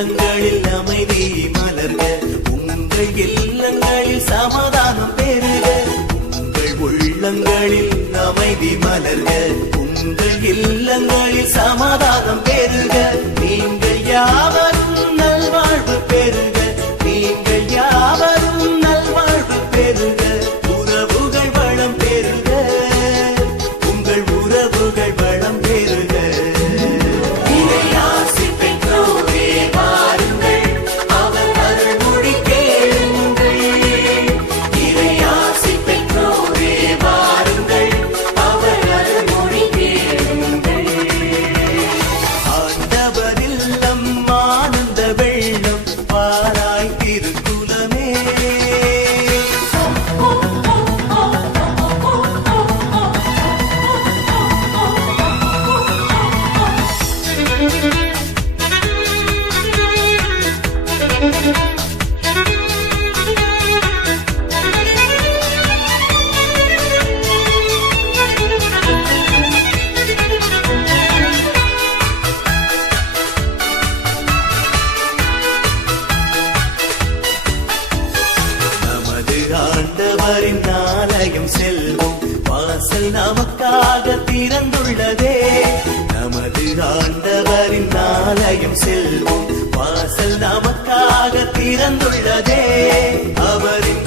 உள்ளங்களில் அமைதி மலர்க, உங்கள் இல்லங்களில் சமாதானம் பெறுக. உங்கள் உள்ளங்களில் அமைதி மலர்க, உங்கள் இல்லங்களில் சமாதானம் பெறுக. நீங்கள் யாவரும் நல்வாழ்வு பெறுக, நீங்கள் யாவரும் நல்வாழ்வு பெறுக. உறவுகள் வளம் பெறுக, உங்கள் உறவுகள் வளம் பெறுக. இறையாசி பெற்றோரே வாருங்கள், அவர் அருள்மொழி கேளுங்கள். இறையாசி பெற்றோரே வாருங்கள், அவர் அருள்மொழி கேளுங்கள். ஆண்டவர் இல்லம் ஆனந்த வெள்ளம், பாராய் திருக்குலமே. நமது ஆண்டவரின் ஆலயம் செல்வோம், வாசல் நமக்காக திறந்துள்ளதே. நமது ஆண்டவரின் ஆலயம் செல்வோம், வாசல் நமக்காக திறந்துள்ளதே. அவரின்